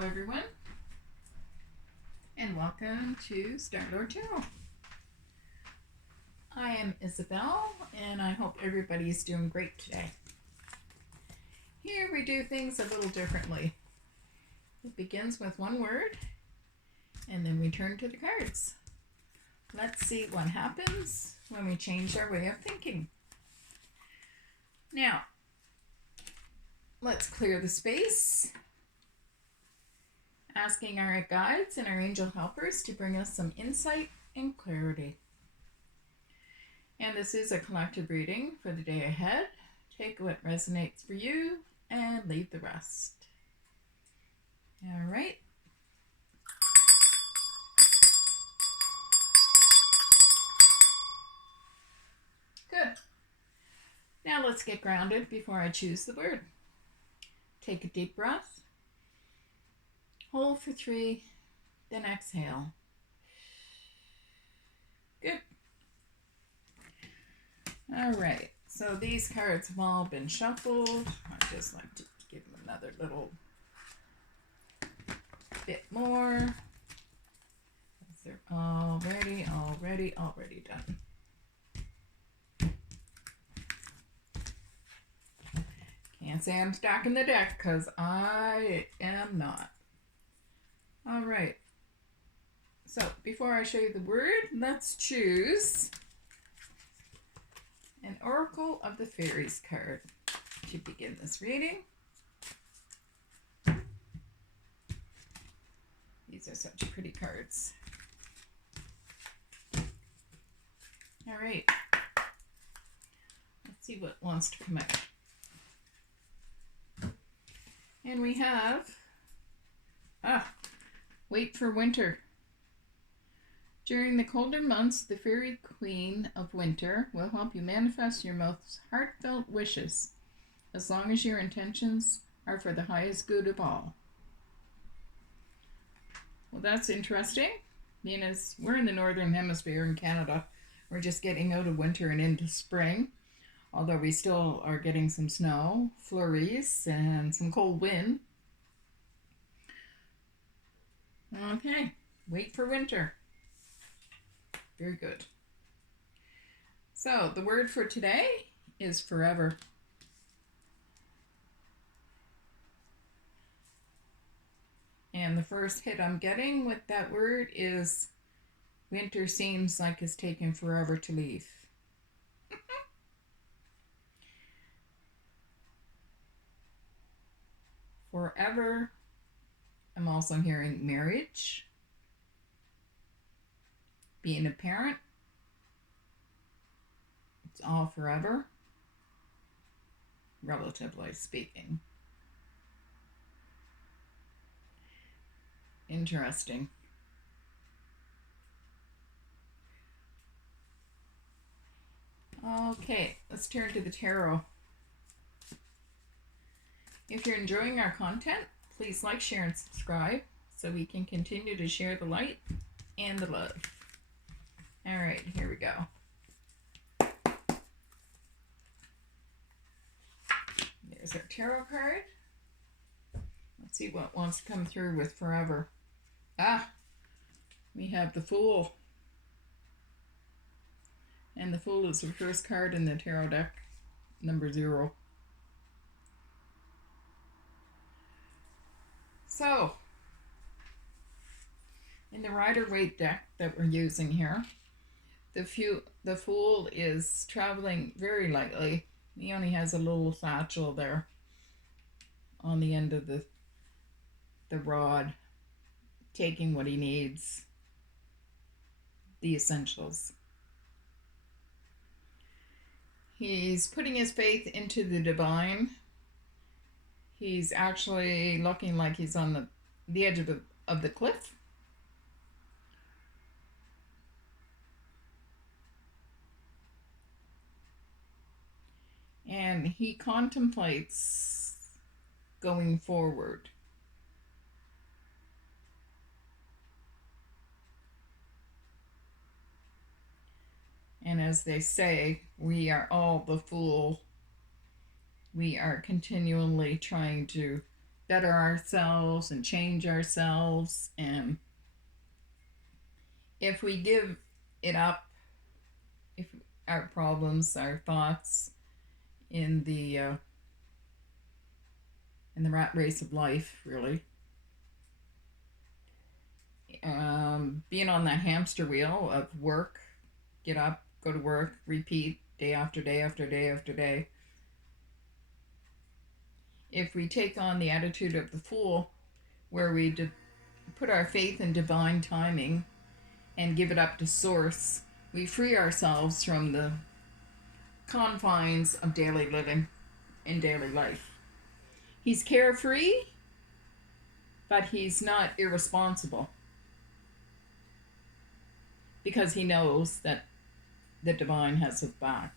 Hello everyone, and welcome to Starlord Tarot. I am Isabel, and I hope everybody is doing great today. Here we do things a little differently. It begins with one word, and then we turn to the cards. Let's see what happens when we change our way of thinking. Now, let's clear the space, asking our guides and our angel helpers to bring us some insight and clarity. And this is a collective reading for the day ahead. Take what resonates for you and leave the rest. All right. Good. Now let's get grounded before I choose the word. Take a deep breath. Hold for 3, then exhale. Good. All right, so these cards have all been shuffled. I'd just like to give them another little bit more. They're already done. Can't say I'm stacking the deck because I am not. All right, so before I show you the word, let's choose an Oracle of the Fairies card to begin this reading. These are such pretty cards. All right, let's see what wants to come out. And we have, wait for winter. During the colder months, the Fairy Queen of Winter will help you manifest your most heartfelt wishes, as long as your intentions are for the highest good of all. Well, that's interesting, being as we're in the Northern Hemisphere in Canada. We're just getting out of winter and into spring, although we still are getting some snow, flurries, and some cold wind. Okay, wait for winter. Very good. So the word for today is forever. And the first hit I'm getting with that word is winter seems like it's taking forever to leave. Forever. I'm also hearing marriage, being a parent. It's all forever, relatively speaking. Interesting. Okay, let's turn to the tarot. If you're enjoying our content, please like, share, and subscribe so we can continue to share the light and the love. All right, here we go. There's our tarot card. Let's see what wants to come through with forever. We have the Fool. And the Fool is the first card in the tarot deck, number 0. So, in the Rider-Waite deck that we're using here, the Fool is traveling very lightly. He only has a little satchel there on the end of the rod, taking what he needs, the essentials. He's putting his faith into the divine. He's actually looking like he's on the edge of the cliff. And he contemplates going forward. And as they say, we are all the fool. We are continually trying to better ourselves and change ourselves. And if we give it up, if our problems, our thoughts in the rat race of life, really, being on that hamster wheel of work, get up, go to work, repeat day after day after day after day. If we take on the attitude of the fool, where we put our faith in divine timing and give it up to source, we free ourselves from the confines of daily living and daily life. He's carefree, but he's not irresponsible, because he knows that the divine has his back.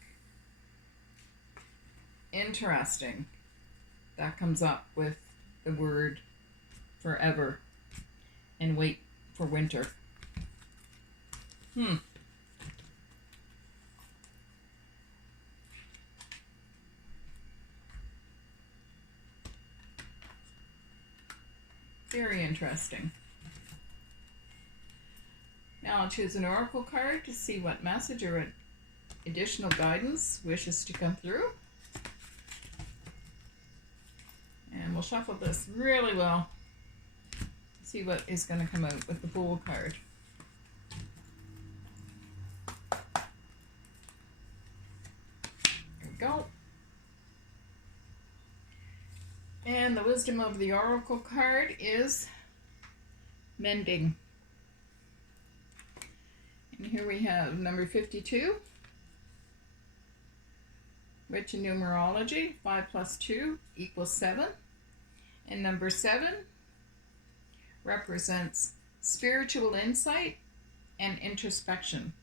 Interesting. That comes up with the word forever and wait for winter. Very interesting. Now I'll choose an oracle card to see what message or additional guidance wishes to come through. And we'll shuffle this really well. See what is going to come out with the Fool card. There we go. And the wisdom of the oracle card is mending. And here we have number 52, which in numerology, 5 plus 2 equals 7. And number 7 represents spiritual insight and introspection,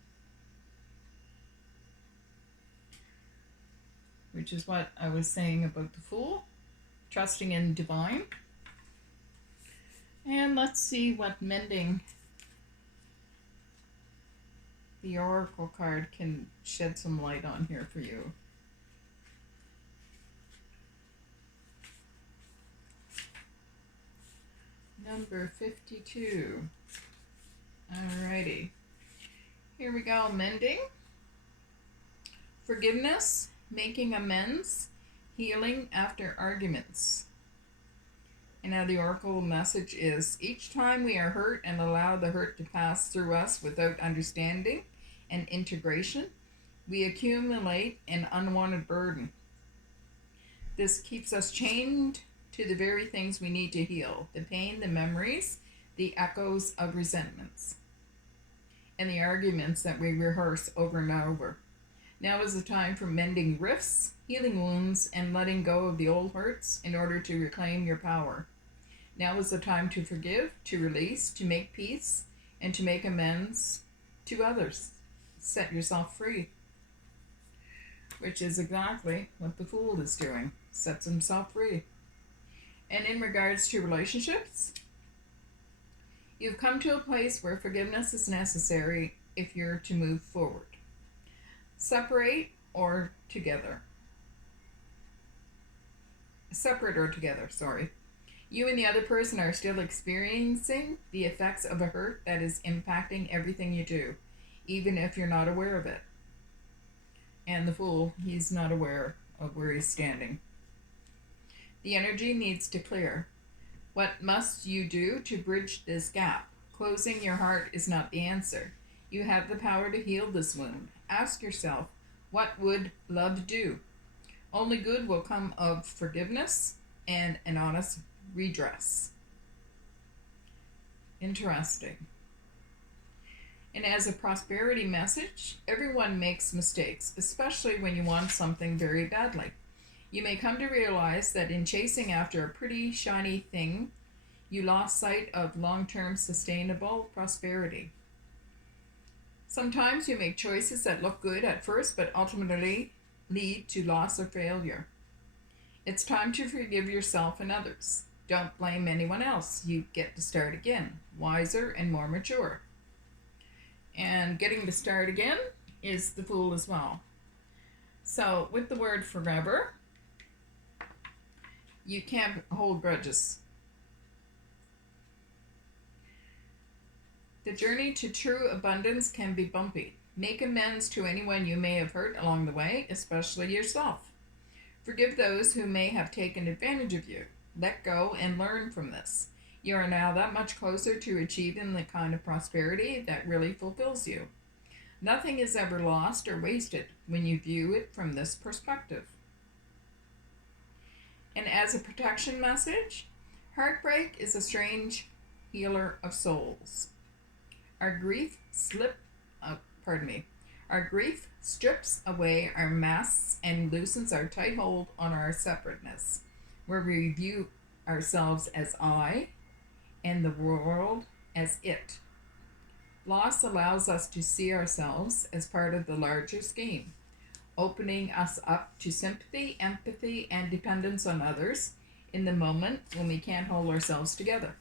which is what I was saying about the Fool, trusting in divine. And let's see what mending the oracle card can shed some light on here for you. Number 52. Alrighty. Here we go, mending. Forgiveness, making amends, healing after arguments. And now the oracle message is, each time we are hurt and allow the hurt to pass through us without understanding and integration, we accumulate an unwanted burden. This keeps us chained to the very things we need to heal: the pain, the memories, the echoes of resentments, and the arguments that we rehearse over and over. Now is the time for mending rifts, healing wounds, and letting go of the old hurts in order to reclaim your power. Now is the time to forgive, to release, to make peace, and to make amends to others. Set yourself free, which is exactly what the Fool is doing. Sets himself free. And in regards to relationships, you've come to a place where forgiveness is necessary if you're to move forward. Separate or together. Separate or together, sorry. You and the other person are still experiencing the effects of a hurt that is impacting everything you do, even if you're not aware of it. And the Fool, he's not aware of where he's standing. The energy needs to clear. What must you do to bridge this gap? Closing your heart is not the answer. You have the power to heal this wound. Ask yourself, what would love do? Only good will come of forgiveness and an honest redress. Interesting. And as a prosperity message, everyone makes mistakes, especially when you want something very badly. You may come to realize that in chasing after a pretty shiny thing, you lost sight of long-term sustainable prosperity. Sometimes you make choices that look good at first, but ultimately lead to loss or failure. It's time to forgive yourself and others. Don't blame anyone else. You get to start again, wiser and more mature. And getting to start again is the Fool as well. So with the word forever, You can't hold grudges. The journey to true abundance can be bumpy. Make amends to anyone you may have hurt along the way, especially yourself. Forgive those who may have taken advantage of you. Let go and learn from this. You are now that much closer to achieving the kind of prosperity that really fulfills you. Nothing is ever lost or wasted when you view it from this perspective. And as a protection message, heartbreak is a strange healer of souls. Our grief Our grief strips away our masks and loosens our tight hold on our separateness, where we view ourselves as I and the world as it. Loss allows us to see ourselves as part of the larger scheme, opening us up to sympathy, empathy, and dependence on others in the moment when we can't hold ourselves together.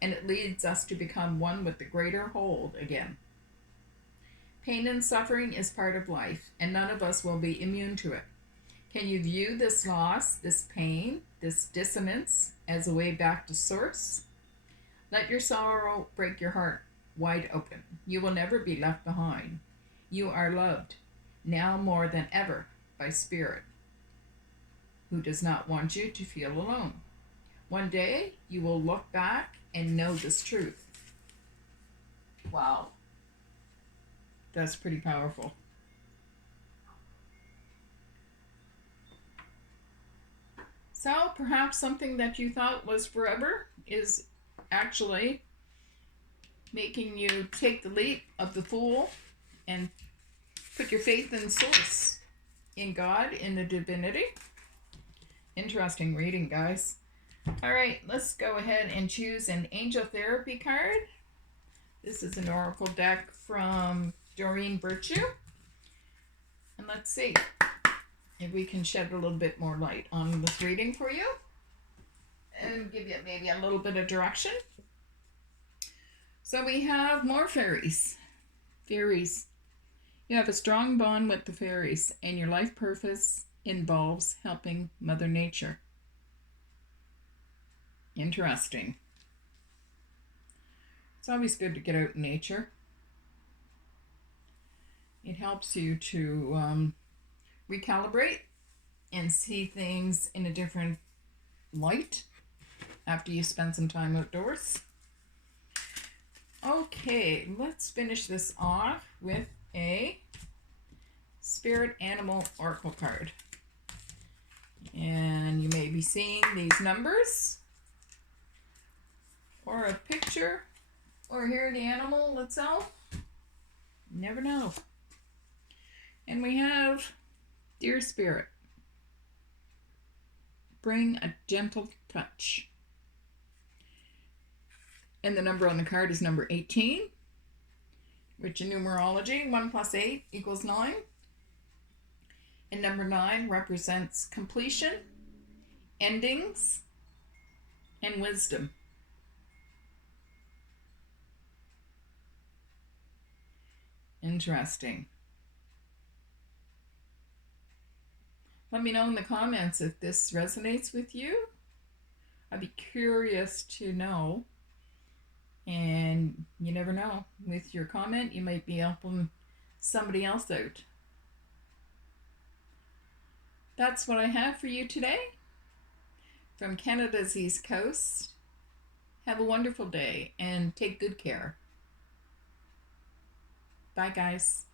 And it leads us to become one with the greater whole again. Pain and suffering is part of life, and none of us will be immune to it. Can you view this loss, this pain, this dissonance as a way back to source? Let your sorrow break your heart wide open. You will never be left behind. You are loved, now more than ever, by Spirit, who does not want you to feel alone. One day, you will look back and know this truth. Wow. That's pretty powerful. So perhaps something that you thought was forever is actually making you take the leap of the Fool and put your faith in Source, in God, in the divinity. Interesting reading, guys. All right, let's go ahead and choose an Angel Therapy card. This is an Oracle deck from Doreen Virtue. And let's see if we can shed a little bit more light on this reading for you and give you maybe a little bit of direction. So we have more fairies. Fairies. You have a strong bond with the fairies, and your life purpose involves helping Mother Nature. Interesting. It's always good to get out in nature. It helps you to recalibrate and see things in a different light after you spend some time outdoors. Okay, let's finish this off with a Spirit Animal Oracle card. And you may be seeing these numbers, or a picture, or hear the animal itself. You never know. And we have, Dear Spirit, bring a gentle touch. And the number on the card is number 18, which in numerology, 1 plus 8 equals 9. And number 9 represents completion, endings, and wisdom. Interesting. Let me know in the comments if this resonates with you. I'd be curious to know. And you never know. With your comment, you might be helping somebody else out. That's what I have for you today from Canada's East Coast. Have a wonderful day and take good care. Bye, guys.